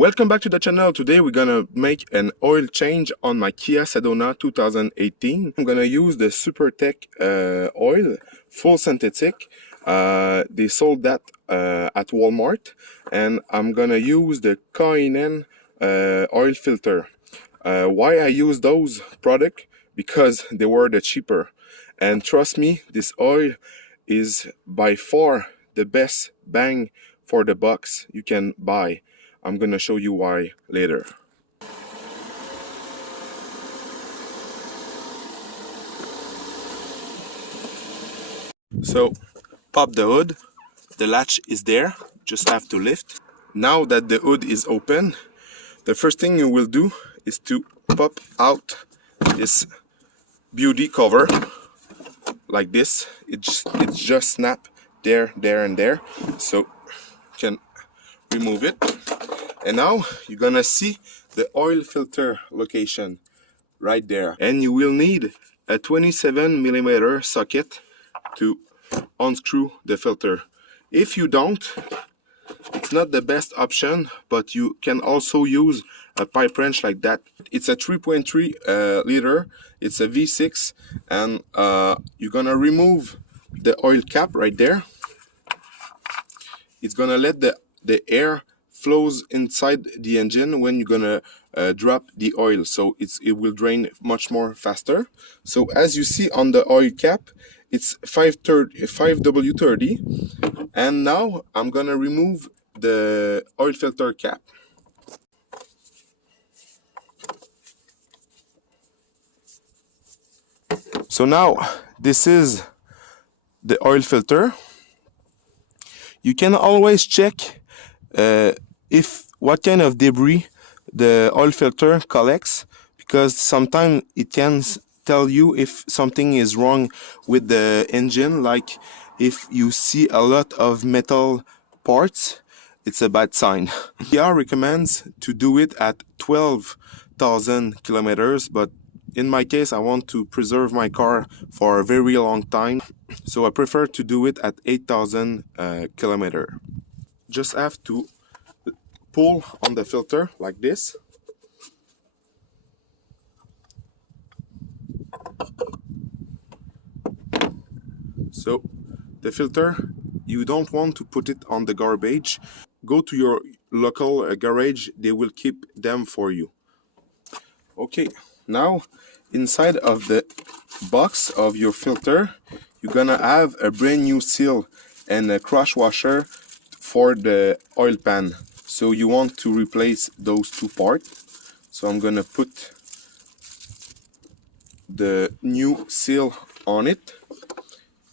Welcome back to the channel. Today we're gonna make an oil change on my Kia Sedona 2018. I'm gonna use the Supertech oil, full synthetic. They sold that at Walmart, and I'm gonna use the K&N oil filter. Why I use those products? Because they were the cheaper, and trust me, this oil is by far the best bang for the bucks you can buy. I'm gonna show you why later. So pop the hood, the latch is there, just have to lift. Now that the hood is open, the first thing you will do is to pop out this beauty cover like this. It's just snap there, and there, so you can remove it. And now you're gonna see the oil filter location right there, and you will need a 27mm socket to unscrew the filter. If you don't, it's not the best option, but you can also use a pipe wrench like that. It's a 3.3 liter, it's a V6, and you're gonna remove the oil cap right there. It's gonna let the air flows inside the engine when you're gonna drop the oil, so it will drain much more faster. So as you see on the oil cap, it's 5W30, and now I'm gonna remove the oil filter cap. So now this is the oil filter. You can always check if what kind of debris the oil filter collects, because sometimes it can tell you if something is wrong with the engine. Like if you see a lot of metal parts, it's a bad sign. Kia recommends to do it at 12,000 kilometers, but in my case I want to preserve my car for a very long time, so I prefer to do it at 8,000 kilometers. Just have to pull on the filter like this. So the filter, you don't want to put it on the garbage. Go to your local garage, they will keep them for you. Okay, now inside of the box of your filter, you're gonna have a brand new seal and a crush washer for the oil pan. So you want to replace those two parts. So I'm gonna put the new seal on it.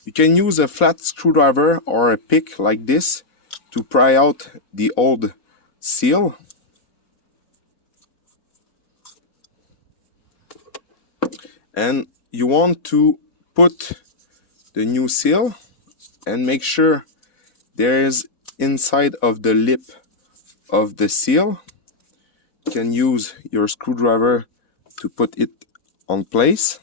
You can use a flat screwdriver or a pick like this to pry out the old seal. And you want to put the new seal and make sure there is inside of the lip of the seal. You can use your screwdriver to put it on place.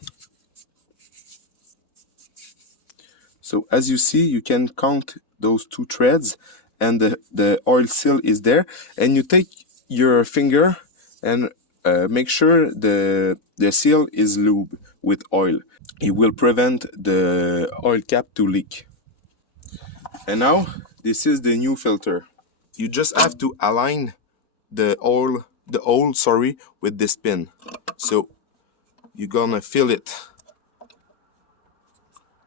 So as you see, you can count those two threads, and the oil seal is there. And you take your finger and make sure the seal is lubed with oil. It will prevent the oil cap to leak. And now this is the new filter. You just have to align the hole with this pin. So you're gonna fill it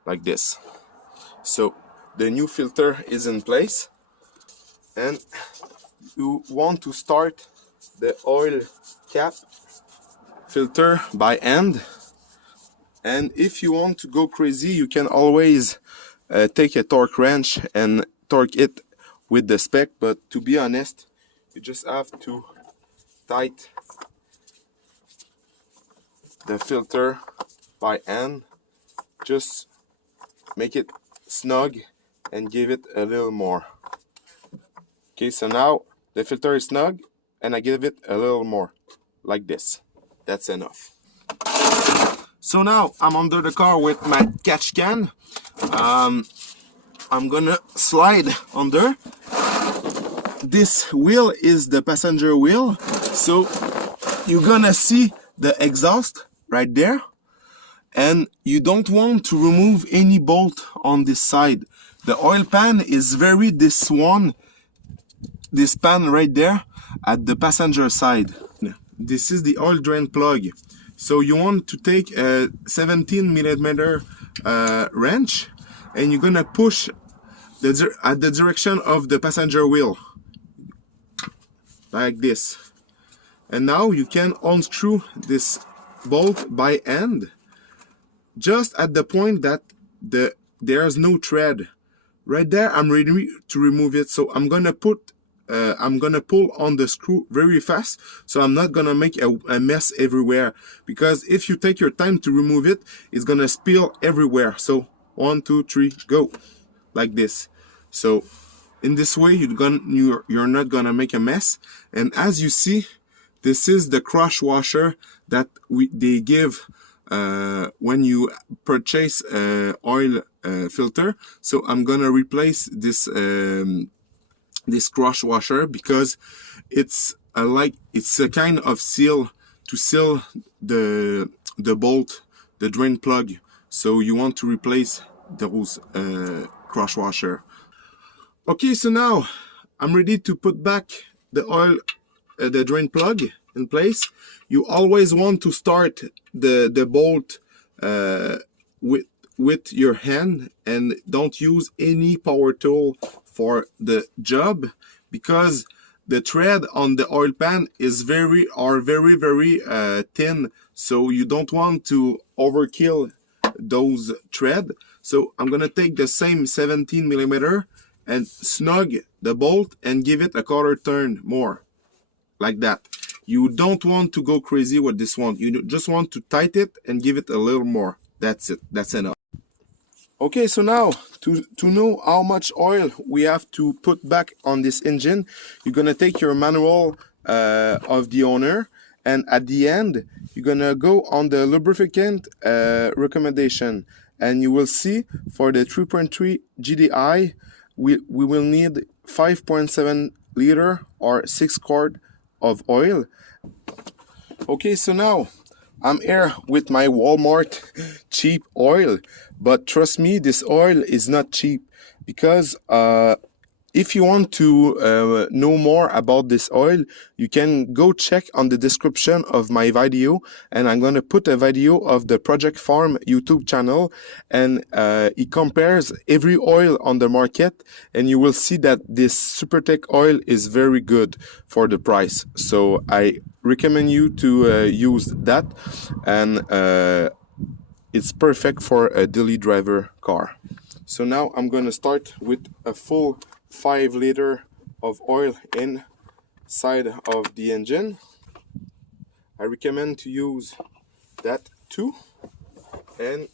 like this. So the new filter is in place, and you want to start the oil cap filter by hand. And if you want to go crazy, you can always take a torque wrench and torque it with the Spec, but to be honest, you just have to tight the filter by hand. Just make it snug and give it a little more. Okay, so now the filter is snug and I give it a little more like this. That's enough. So now I'm under the car with my catch can. I'm gonna slide under this wheel is the passenger wheel, so you're gonna see the exhaust right there, and you don't want to remove any bolt on this side. The oil pan is this pan right there at the passenger side. This is the oil drain plug. So you want to take a 17mm wrench, and you're gonna push at the direction of the passenger wheel, like this. And now you can unscrew this bolt by hand, just at the point that there's no thread. Right there, I'm ready to remove it. So I'm gonna pull on the screw very fast, so I'm not gonna make a mess everywhere, because if you take your time to remove it, it's gonna spill everywhere. So 1, 2, 3, go, like this. So in this way, you're not gonna make a mess. And as you see, this is the crush washer that they give when you purchase oil filter. So I'm gonna replace this this crush washer, because it's a kind of seal to seal the bolt, the drain plug. So you want to replace those crush washer. Okay, so now I'm ready to put back the oil, the drain plug in place. You always want to start the bolt with your hand, and don't use any power tool for the job, because the thread on the oil pan is very thin, so you don't want to overkill those thread. So I'm gonna take the same 17mm and snug the bolt and give it a quarter turn more, like that. You don't want to go crazy with this one. You just want to tighten it and give it a little more. That's it. That's enough. Okay, so now to know how much oil we have to put back on this engine, you're gonna take your manual of the owner, and at the end you're gonna go on the lubricant recommendation, and you will see for the 3.3 GDI we will need 5.7 liter or 6 quart of oil. Okay, so now I'm here with my Walmart cheap oil, but trust me, this oil is not cheap, because if you want to know more about this oil, you can go check on the description of my video, and I'm gonna put a video of the Project Farm YouTube channel, and it compares every oil on the market, and you will see that this Supertech oil is very good for the price. So I recommend you to use that, and it's perfect for a daily driver car. So now I'm gonna start with a full 5 liter of oil inside of the engine. I recommend to use that too. And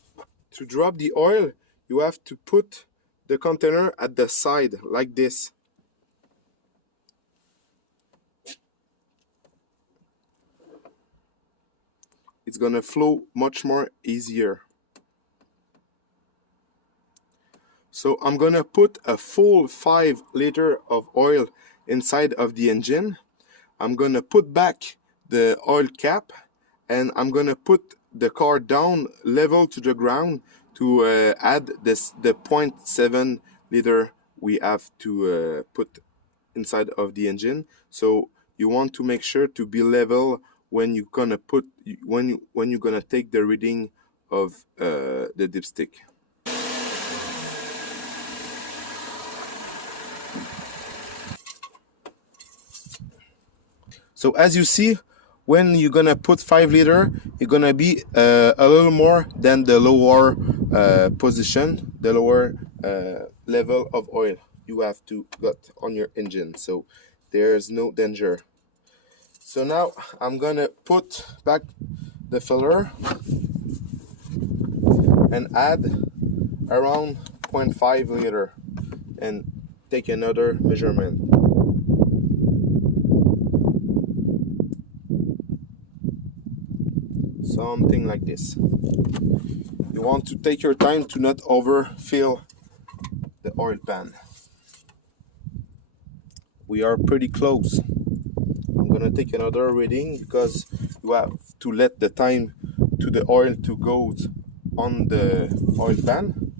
to drop the oil, you have to put the container at the side like this. It's gonna flow much more easier. So I'm gonna put a full 5 liter of oil inside of the engine. I'm gonna put back the oil cap, and I'm gonna put the car down level to the ground to add the 0.7 liter we have to put inside of the engine. So you want to make sure to be level when you're gonna take the reading of the dipstick. So as you see, when you're gonna put 5 liter, you're gonna be a little more than the lower position, the lower level of oil you have to got on your engine. So there's no danger. So now I'm gonna put back the filler and add around 0.5 liter and take another measurement. Something like this. You want to take your time to not overfill the oil pan. we are pretty close. I'm gonna take another reading because you have to let the time to the oil to go on the oil pan.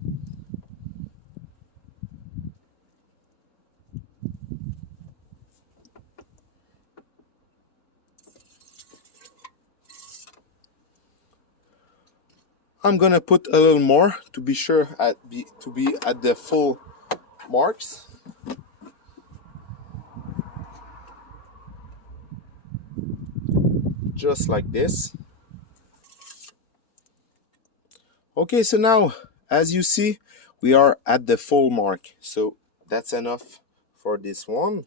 I'm gonna put a little more to be sure to be at the full marks. Just like this. Okay, so now as you see, we are at the full mark. So that's enough for this one.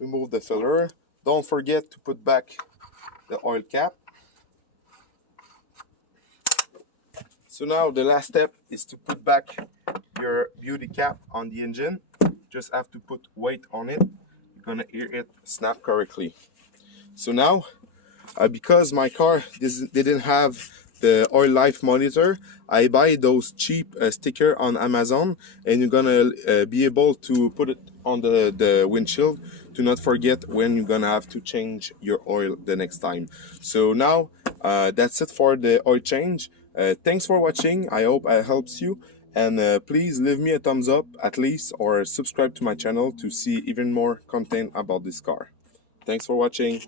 Remove the filler. Don't forget to put back the oil cap. So now the last step is to put back your beauty cap on the engine. Just have to put weight on it. You're gonna hear it snap correctly. So now, because my car didn't have the oil life monitor, I buy those cheap sticker on Amazon, and you're gonna be able to put it on the windshield to not forget when you're gonna have to change your oil the next time. So now that's it for the oil change. Thanks for watching. I hope it helps you, and please leave me a thumbs up at least, or subscribe to my channel to see even more content about this car. Thanks for watching.